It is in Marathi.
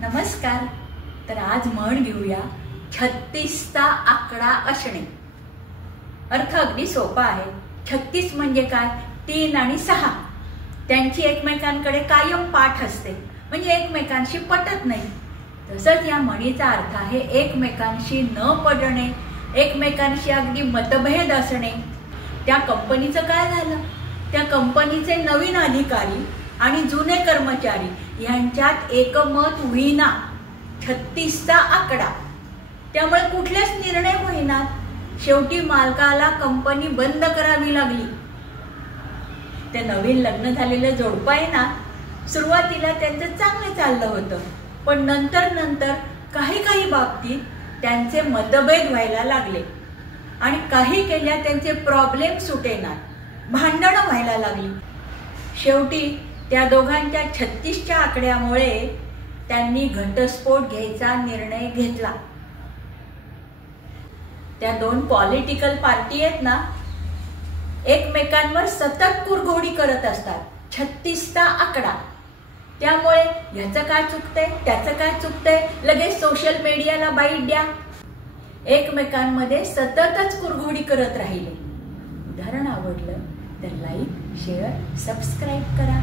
नमस्कार. तर आज म्हण घेऊया 36चा आकडा असणे. अर्थ अगदी सोपा आहे. 36 म्हणजे काय? 3 आणि 6. त्यांची एकमेकांकडे कायम पाठ असते, म्हणजे एकमेकांशी पटत नाही. तसंच या म्हणीचा अर्थ आहे एकमेकांशी न पटणे, एकमेकांशी अगदी मतभेद असणे. त्या कंपनीचं काय झालं? त्या कंपनीचे नवीन अधिकारी आणि जुने कर्मचारी यांच्यात एकमत होईना. 36चा आकडा. त्यामुळे कुठलेच निर्णय होईनात. शेवटी मालकाला कंपनी बंद करावी लागली. ते नवीन लग्न झालेलं जोडपं आहे ना, सुरुवातीला त्यांचं चांगलं चाललं होतं, पण नंतर काही बाबतीत त्यांचे मतभेद व्हायला लागले आणि काही केल्या त्यांचे प्रॉब्लेम सुटेनात, भांडणं व्हायला लागली. शेवटी त्या दोघांच्या 36च्या आकड्यामुळे त्यांनी घटस्फोट घ्यायचा निर्णय घेतला. त्या दोन पॉलिटिकल पार्टी आहेत ना, एकमेकांवर सतत कुरघोडी करत असतात. 36चा आकडा. त्यामुळे ह्याचं काय चुकतंय, त्याचं काय चुकतंय, लगेच सोशल मीडियाला बाईट द्या. एकमेकांमध्ये सततच कुरघोडी करत राहिले. उदाहरण आवडलं तर लाईक, शेअर, सबस्क्राईब करा.